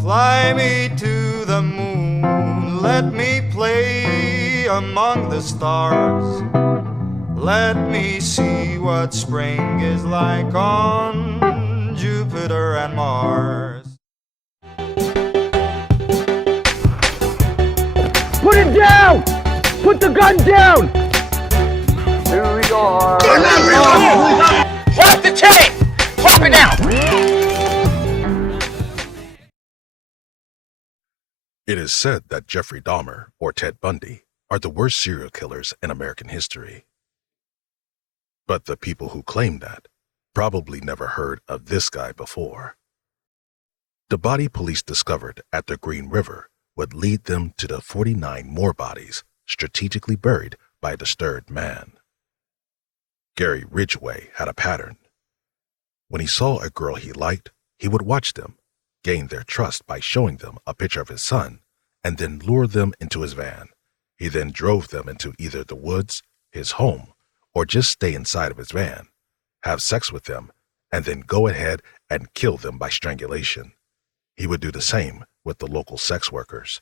Fly me to the moon, let me play among the stars. Let me see what spring is like on Jupiter and Mars. Put it down! Put the gun down! Here we go. Drop the chain! Drop it down! It is said that Jeffrey Dahmer or Ted Bundy are the worst serial killers in American history. But the people who claim that probably never heard of this guy before. The body police discovered at the Green River would lead them to the 49 more bodies strategically buried by a disturbed man. Gary Ridgway had a pattern. When he saw a girl he liked, he would watch them, gain their trust by showing them a picture of his son, and then lure them into his van. He then drove them into either the woods, his home, or just stay inside of his van, have sex with them, and then go ahead and kill them by strangulation. He would do the same with the local sex workers.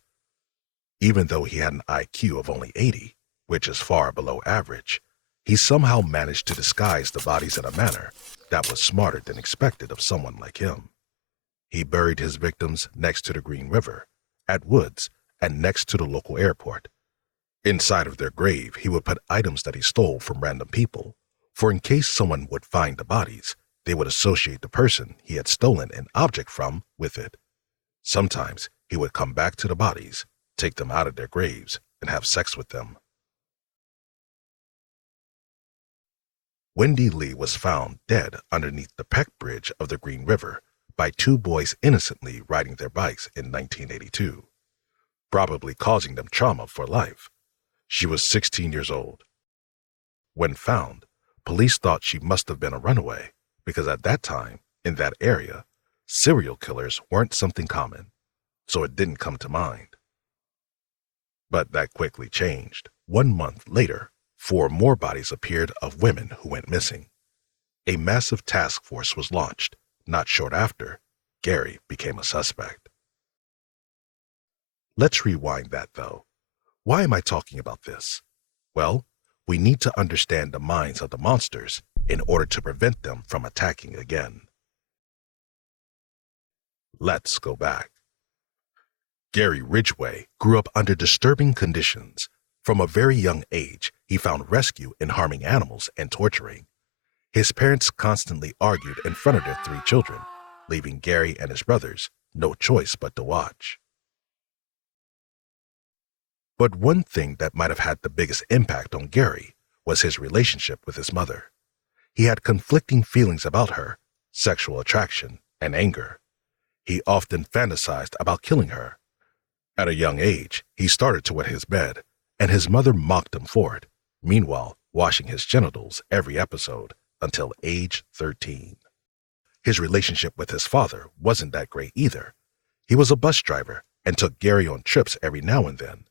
Even though he had an IQ of only 80, which is far below average, he somehow managed to disguise the bodies in a manner that was smarter than expected of someone like him. He buried his victims next to the Green River, at woods, and next to the local airport. Inside of their grave, he would put items that he stole from random people, for in case someone would find the bodies, they would associate the person he had stolen an object from with it. Sometimes he would come back to the bodies, take them out of their graves, and have sex with them. Wendy Lee was found dead underneath the Peck Bridge of the Green River by two boys innocently riding their bikes in 1982, probably causing them trauma for life. She was 16 years old. When found, police thought she must have been a runaway because at that time, in that area, serial killers weren't something common, so it didn't come to mind. But that quickly changed. 1 month later, 4 more bodies appeared of women who went missing. A massive task force was launched. Not short after, Gary became a suspect. Let's rewind that, though. Why am I talking about this? Well, we need to understand the minds of the monsters in order to prevent them from attacking again. Let's go back. Gary Ridgway grew up under disturbing conditions. From a very young age, he found rescue in harming animals and torturing. His parents constantly argued in front of their 3 children, leaving Gary and his brothers no choice but to watch. But one thing that might have had the biggest impact on Gary was his relationship with his mother. He had conflicting feelings about her, sexual attraction, and anger. He often fantasized about killing her. At a young age, he started to wet his bed, and his mother mocked him for it, meanwhile washing his genitals every episode until age 13. His relationship with his father wasn't that great either. He was a bus driver and took Gary on trips every now and then.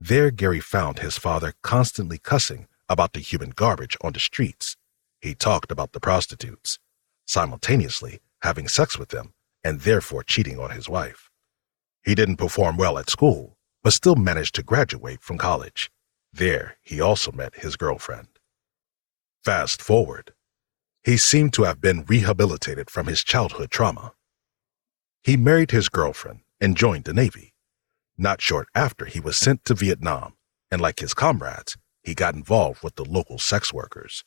There, Gary found his father constantly cussing about the human garbage on the streets. He talked about the prostitutes, simultaneously having sex with them and therefore cheating on his wife. He didn't perform well at school, but still managed to graduate from college. There, he also met his girlfriend. Fast forward. He seemed to have been rehabilitated from his childhood trauma. He married his girlfriend and joined the Navy. Not short after, he was sent to Vietnam, and like his comrades, he got involved with the local sex workers.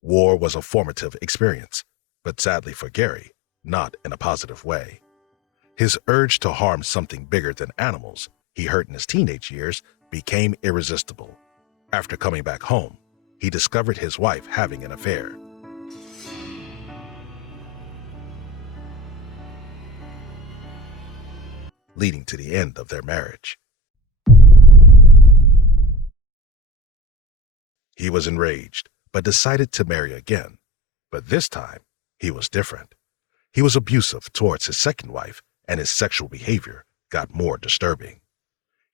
War was a formative experience, but sadly for Gary, not in a positive way. His urge to harm something bigger than animals he hurt in his teenage years became irresistible. After coming back home, he discovered his wife having an affair. Leading to the end of their marriage. He was enraged, but decided to marry again. But this time, he was different. He was abusive towards his second wife, and his sexual behavior got more disturbing.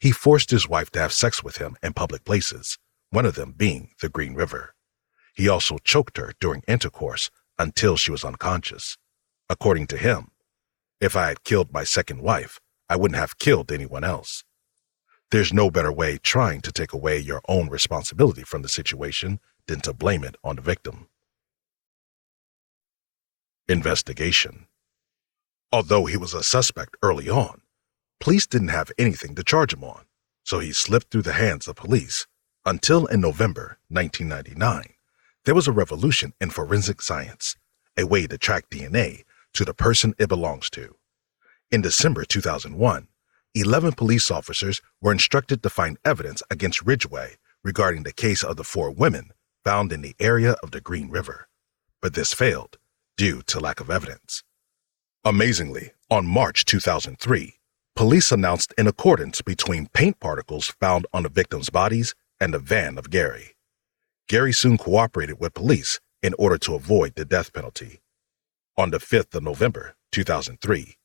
He forced his wife to have sex with him in public places, one of them being the Green River. He also choked her during intercourse until she was unconscious. According to him, If I had killed my second wife, I wouldn't have killed anyone else. There's no better way trying to take away your own responsibility from the situation than to blame it on the victim. Investigation. Although he was a suspect early on, police didn't have anything to charge him on, so he slipped through the hands of police until in November 1999, there was a revolution in forensic science, a way to track DNA to the person it belongs to. In December 2001, 11 police officers were instructed to find evidence against Ridgway regarding the case of the 4 women found in the area of the Green River, but this failed due to lack of evidence. Amazingly, on March 2003, police announced an accordance between paint particles found on the victims' bodies and the van of Gary. Gary soon cooperated with police in order to avoid the death penalty. On the 5th of November 2003,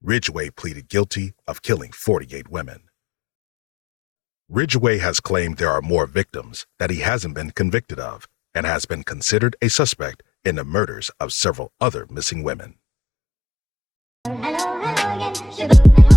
Ridgway pleaded guilty of killing 48 women. Ridgway has claimed there are more victims that he hasn't been convicted of and has been considered a suspect in the murders of several other missing women. Hello, hello again.